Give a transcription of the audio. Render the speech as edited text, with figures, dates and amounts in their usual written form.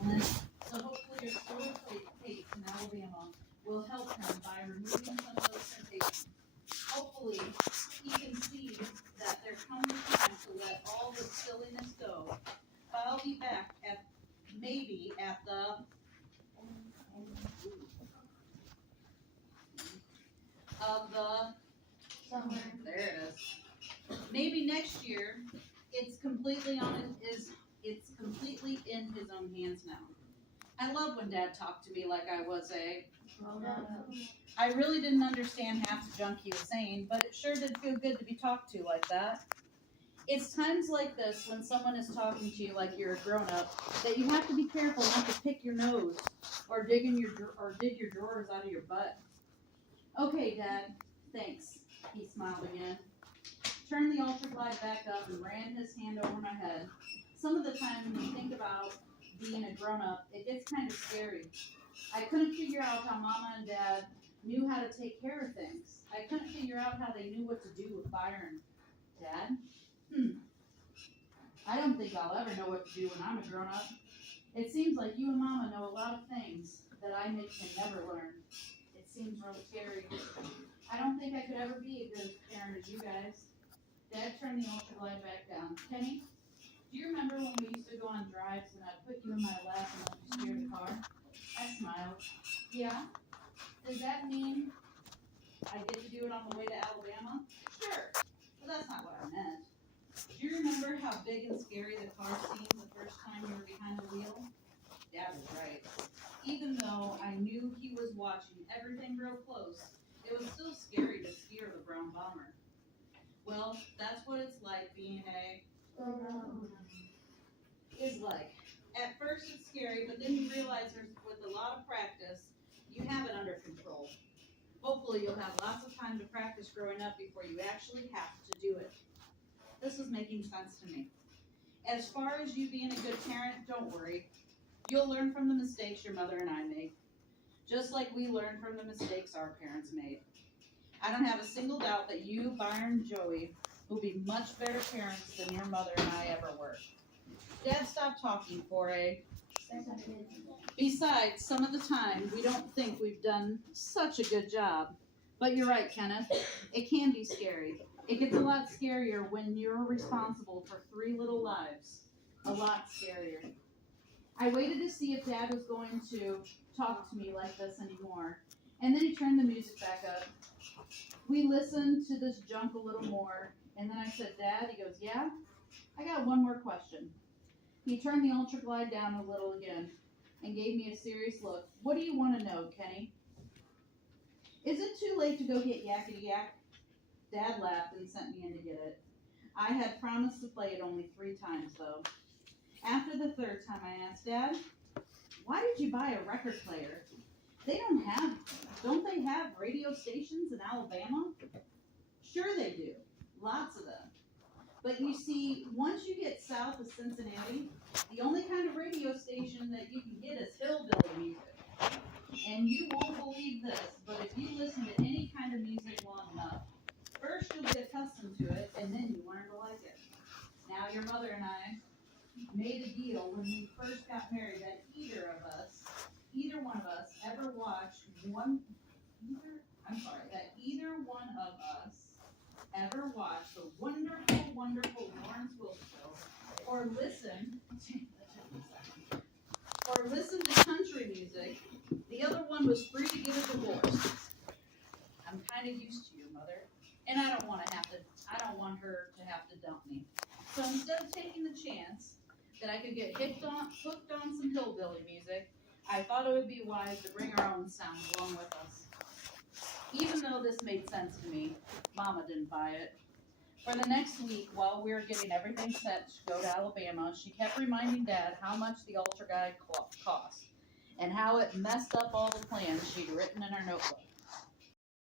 excellent. So hopefully your slower pace in Alabama will help him by removing some of those temptations. Hopefully he can see that there comes a time to let all the silliness go. But I'll be back at maybe at the of the Somewhere. there it is. Maybe next year it's completely on his it's completely in his own hands now. I love when Dad talked to me like I was a I really didn't understand half the junk he was saying, but it sure did feel good to be talked to like that. It's times like this when someone is talking to you like you're a grown up that you have to be careful not to pick your nose or dig your drawers out of your butt. Okay, Dad. Thanks. He smiled again. Turned the ultra glide back up and ran his hand over my head. Some of the time when you think about being a grown up, it gets kind of scary. I couldn't figure out how Mama and Dad knew how to take care of things. I couldn't figure out how they knew what to do with Byron. Dad? I don't think I'll ever know what to do when I'm a grown up. It seems like you and Mama know a lot of things that I can never learn. It seems really scary. I don't think I could ever be a good parent as you guys. Dad turned the ultra glide back down. Penny, do you remember when we used to go on drives and I'd put you in my lap and let you steer the car? I smiled. Yeah? Does that mean I get to do it on the way to Alabama? Sure. But that's not what I meant. Do you remember how big and scary the car seemed the first time you were behind the wheel? Dad was right. Even though I knew he was watching everything real close, it was still scary to steer the brown bomber. Well, that's what it's like being is like. At first it's scary, but then you realize with a lot of practice, you have it under control. Hopefully you'll have lots of time to practice growing up before you actually have to do it. This is making sense to me. As far as you being a good parent, don't worry. You'll learn from the mistakes your mother and I make, just like we learned from the mistakes our parents made. I don't have a single doubt that you, Byron, and Joey will be much better parents than your mother and I ever were. Dad, stop talking for a Besides, some of the time, we don't think we've done such a good job. But you're right, Kenneth. It can be scary. It gets a lot scarier when you're responsible for 3 little lives. A lot scarier. I waited to see if Dad was going to talk to me like this anymore. And then he turned the music back up. We listened to this junk a little more. And then I said, Dad, he goes, yeah? I got one more question. He turned the ultra glide down a little again and gave me a serious look. What do you want to know, Kenny? Is it too late to go get Yakety Yak? Dad laughed and sent me in to get it. I had promised to play it only 3 times, though. After the 3rd time, I asked, Dad, why did you buy a record player? Don't they have radio stations in Alabama? Sure they do. Lots of them. But you see, once you get south of Cincinnati, the only kind of radio station that you can get is hillbilly music. And you won't believe this, but if you listen to any kind of music long enough, first you'll get accustomed to it, and then you learn to like it. Now your mother and I made a deal when we first got married that either one of us ever watched the wonderful, wonderful Lawrence Wilson show, or listen to country music. The other one was free to get a divorce. I'm kind of used to you, Mother, and I don't want her to have to dump me. So instead of taking the chance that I could get hooked on some hillbilly music, I thought it would be wise to bring our own sound along with us. Even though this made sense to me, Mama didn't buy it. For the next week, while we were getting everything set to go to Alabama, she kept reminding Dad how much the ultra guide cost and how it messed up all the plans she'd written in her notebook.